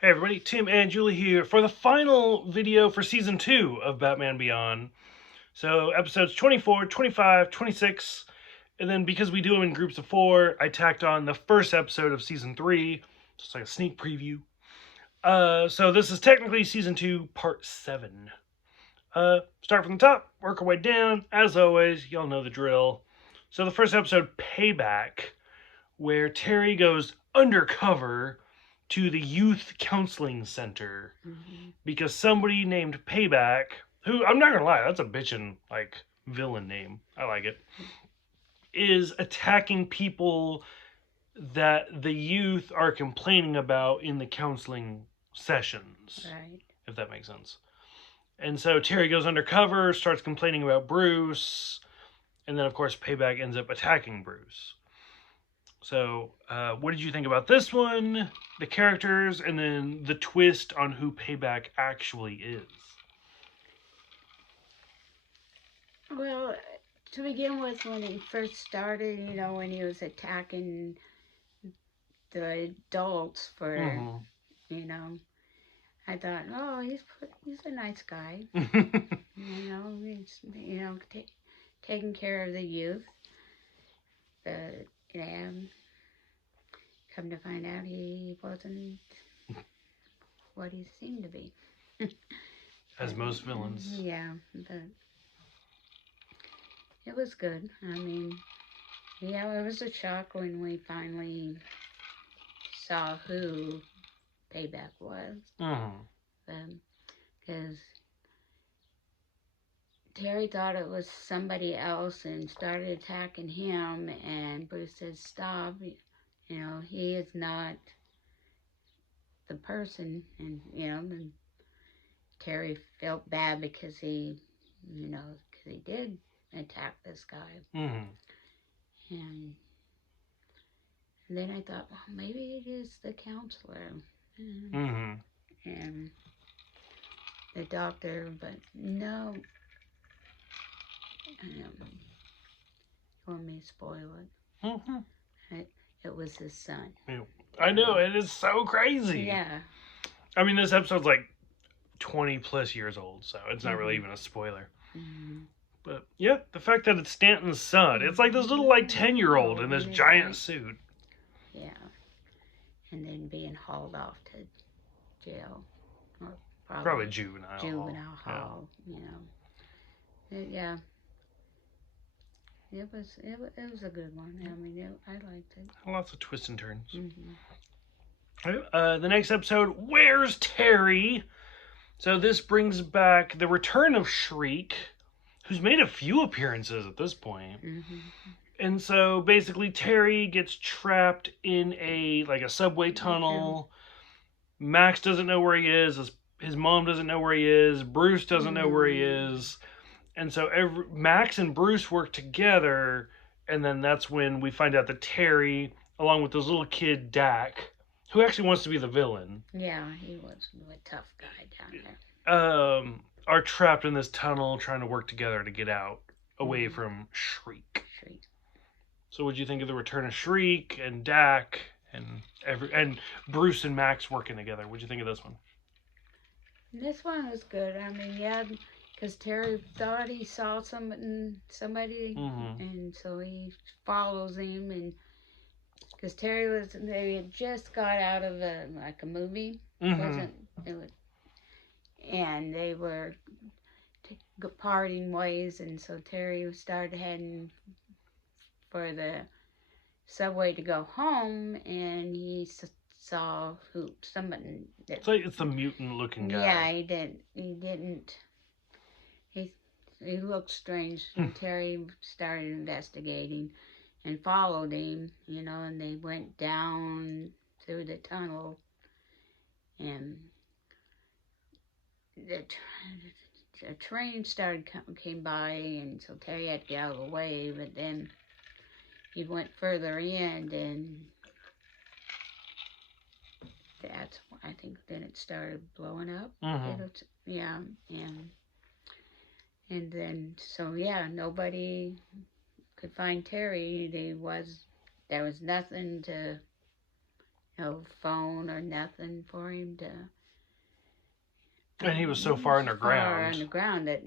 Hey everybody, Tim and Julie here for the final video for season 2 of Batman Beyond. So episodes 24, 25, 26, and then because we do them in groups of 4, I tacked on the first episode of season 3, just like a sneak preview. So this is technically season 2, part 7. Start from the top, work our way down. As always, y'all know the drill. So the first episode, Payback, where Terry goes undercover to the youth counseling center because somebody named Payback, who I'm not gonna lie, that's a bitchin' villain name. I like it. Is attacking people that the youth are complaining about in the counseling sessions. Right. If that makes sense. And so Terry goes undercover, starts complaining about Bruce, and then of course Payback ends up attacking Bruce. So, what did you think about this one, the characters, and then the twist on who Payback actually is? Well, to begin with, when he first started, when he was attacking the adults for, I thought, oh, he's a nice guy. He's taking care of the youth. But come to find out, he wasn't what he seemed to be. As most villains. Yeah, but it was good. I mean, yeah, it was a shock when we finally saw who Payback was. Because Terry thought it was somebody else and started attacking him, and Bruce said, stop. He is not the person. And Terry felt bad because he did attack this guy. And then I thought, well, maybe it is the counselor and the doctor, but no. You want me to spoil it? It was his son. I know, it is so crazy. Yeah. I mean, this episode's like 20 plus years old, so it's not really even a spoiler. But yeah, the fact that it's Stanton's son, it's like this little 10-year-old in this giant suit. Yeah. And then being hauled off to jail. Or probably juvenile hall. Yeah. It was a good one. I mean, I liked it. Lots of twists and turns. The next episode, Where's Terry? So this brings back the return of Shriek, who's made a few appearances at this point. And so basically Terry gets trapped in a subway tunnel. Max doesn't know where he is. His mom doesn't know where he is. Bruce doesn't know where he is. And so Max and Bruce work together, and then that's when we find out that Terry, along with this little kid, Dak, who actually wants to be the villain. Yeah, he was a tough guy down there. Are trapped in this tunnel trying to work together to get out, away from Shriek. So what did you think of the return of Shriek and Dak and Bruce and Max working together? What did you think of this one? This one was good. I mean, yeah, because Terry thought he saw somebody, and so he follows him, and because they had just got out of a movie, and they were parting ways, and so Terry started heading for the subway to go home, and he saw somebody. It's the mutant looking guy. Yeah, he looked strange. And Terry started investigating and followed him, and they went down through the tunnel, and the train came by, and so Terry had to get out of the way, but then he went further in, and that's, I think, then it started blowing up. And then, so yeah, nobody could find Terry. There was nothing to no phone or nothing for him to. And he was so far Far underground. underground that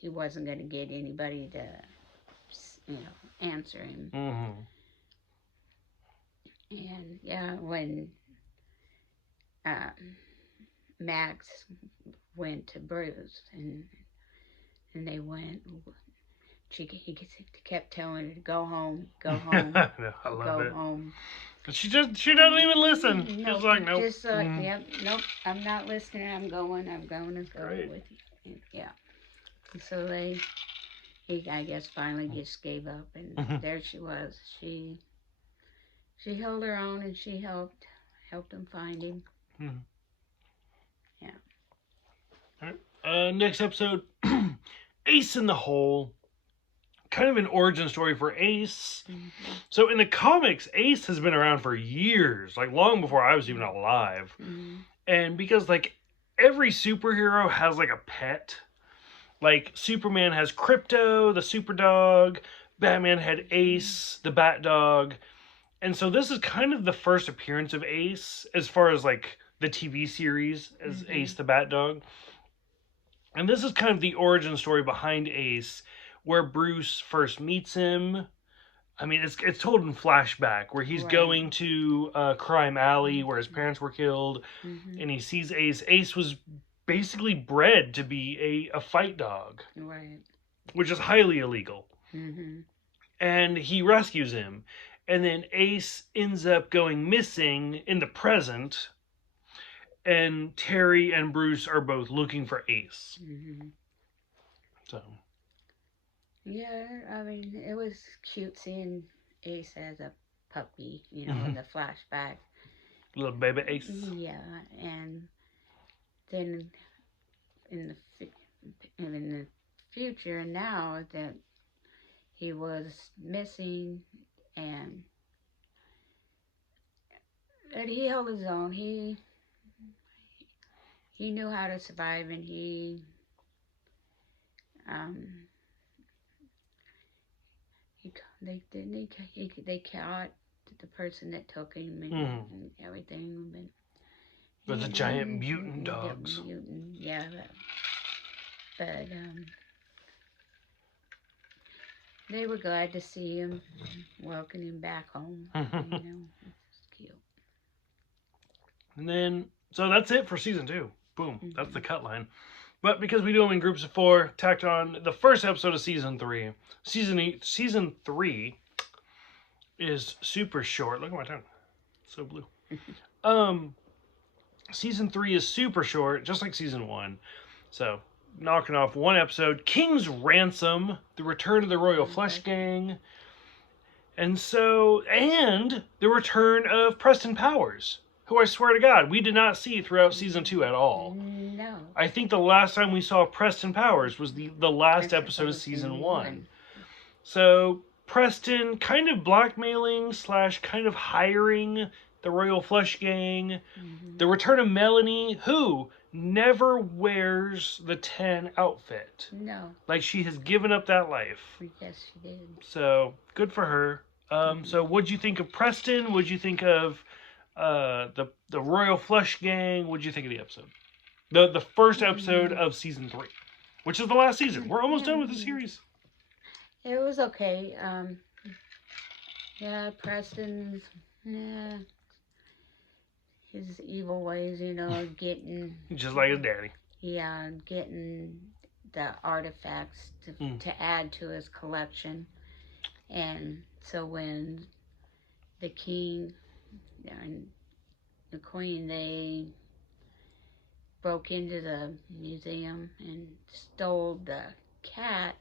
he wasn't going to get anybody to, answer him. Mm-hmm. And yeah, when Max went to Bruce, and they went. He kept telling her to go home, go home, I love go it. home. She doesn't even listen. Nope, She's like, nope. Just yep, nope. I'm not listening. I'm going to go Right. with you. And, yeah. And so he I guess finally just gave up, and there she was. She held her own, and she helped him find him. Mm-hmm. Yeah. All right. Next episode, Ace in the Hole. Kind of an origin story for Ace. Mm-hmm. So in the comics, Ace has been around for years, like long before I was even alive. Mm-hmm. And because like every superhero has like a pet. Like Superman has Krypto, the super dog. Batman had Ace, the bat dog. And so this is kind of the first appearance of Ace as far as like the TV series as Ace the bat dog. And this is kind of the origin story behind Ace, where Bruce first meets him. I mean, it's told in flashback, where he's going to Crime Alley, where his parents were killed, and he sees Ace. Ace was basically bred to be a fight dog, Right. which is highly illegal. Mm-hmm. And he rescues him. And then Ace ends up going missing in the present, and Terry and Bruce are both looking for Ace. Mm-hmm. So. Yeah, I mean, it was cute seeing Ace as a puppy, in the flashback. Little baby Ace. Yeah, and then in the future, now that he was missing, and he held his own. He knew how to survive, and they caught the person that took him and everything, But the giant mutant dogs. Yeah, but they were glad to see him, welcome him back home. It's cute. And then, so that's it for season 2. Boom, that's the cut line. But because we do them in groups of 4, tacked on the first episode of season 3. Season 3 is super short. Look at my tongue, so blue. Season 3 is super short, just like season 1. So knocking off one episode, King's Ransom, the return of the Royal Flush Gang. And the return of Preston Powers, who I swear to God, we did not see throughout season 2 at all. No. I think the last time we saw Preston Powers was the last episode of season 1. So Preston kind of blackmailing / kind of hiring the Royal Flush Gang. The return of Melanie, who never wears the 10 outfit. No. Like, she has given up that life. Yes, she did. So good for her. So what'd you think of Preston? What'd you think of the Royal Flush Gang? What'd you think of the episode? The first episode of season 3, which is the last season. We're almost done with the series. It was okay. Preston's his evil ways, getting just like his daddy. Yeah, getting the artifacts to add to his collection. And so when the king and the queen, they broke into the museum and stole the cat,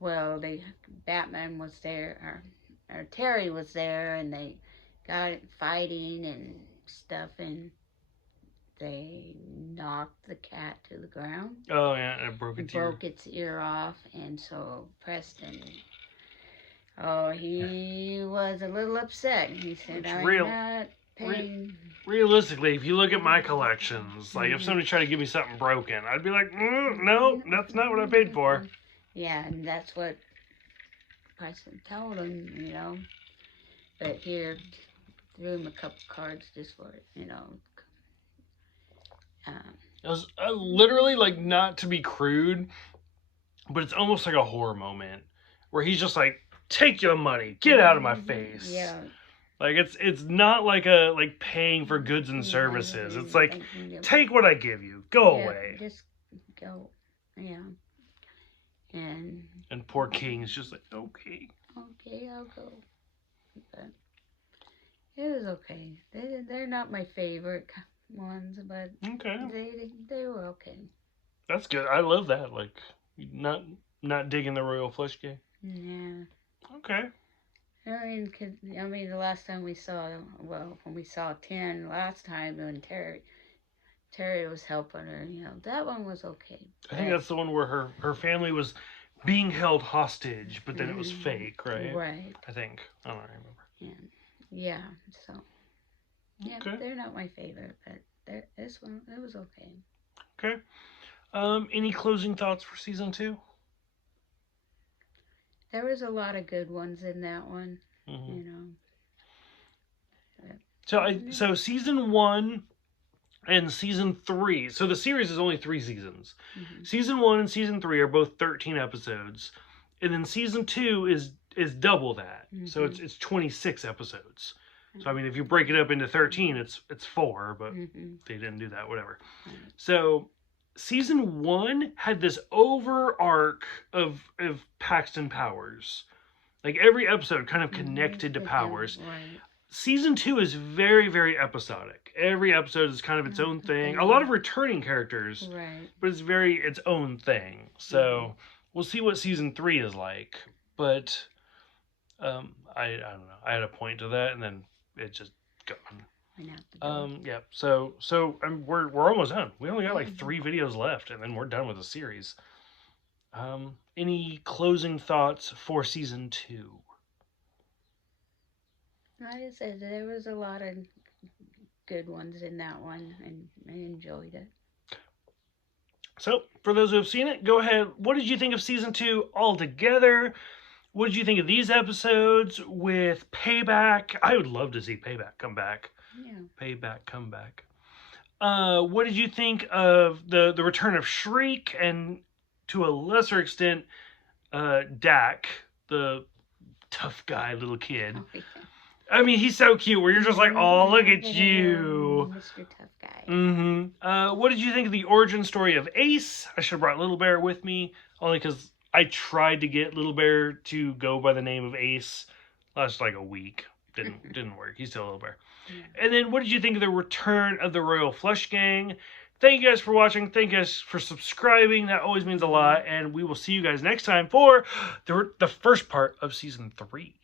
well, Batman was there, or Terry was there, and they got it fighting and stuff, and they knocked the cat to the ground. Oh yeah, and it broke its ear off, and so Preston, he was a little upset. He said, "I'm not paying." Realistically, if you look at my collections, like if somebody tried to give me something broken, I'd be like, no, that's not what I paid for. Yeah, and that's what Preston told him, But here, threw him a couple cards just for it, It was literally, like, not to be crude, but it's almost like a horror moment where he's just like, take your money, get out of my face. Yeah. Like, it's not like paying for goods and services. It's like, take what I give you, go away. Just go. Yeah. And poor King's just like, okay, I'll go. But it was okay. They're not my favorite ones, but okay, they were okay. That's good. I love that. Like, not digging the royal flush game. Yeah. Okay. I mean, the last time we saw, when we saw 10 last time, when Terry was helping her, that one was okay. I think that's the one where her family was being held hostage, but then it was fake, right? Right. I think. I don't remember. Yeah. So. Yeah, okay. They're not my favorite, but this one, it was okay. Okay. Any closing thoughts for season 2? There was a lot of good ones in that one, So season 1 and season 3. So the series is only 3 seasons. Season 1 and season 3 are both 13 episodes, and then season 2 is double that. So it's 26 episodes. So I mean, if you break it up into 13, it's 4, but they didn't do that. Whatever. So season 1 had this over arc of Paxton Powers. Like, every episode kind of connected to Powers. Right. Season 2 is very, very episodic. Every episode is kind of its own thing. A lot of returning characters, right, but it's very its own thing. So we'll see what season 3 is like. But I don't know. I had a point to that, and then it just gone. Yeah. So we're almost done. We only got like 3 videos left, and then we're done with the series. Any closing thoughts for season 2? Like I said, there was a lot of good ones in that one, and I enjoyed it. So, for those who have seen it, go ahead. What did you think of season 2 altogether? What did you think of these episodes with Payback? I would love to see Payback come back. Yeah. Payback come back. What did you think of the return of Shriek, and to a lesser extent, Dak, the tough guy little kid? Oh, yeah. I mean, he's so cute where you're just like, oh, look at you. Mr. Tough Guy. What did you think of the origin story of Ace? I should have brought Little Bear with me, only because I tried to get Little Bear to go by the name of Ace. Lasted like a week. Didn't work. He's still a Little Bear. Yeah. And then what did you think of the return of the Royal Flush Gang? Thank you guys for watching. Thank you guys for subscribing. That always means a lot. And we will see you guys next time for the first part of season 3.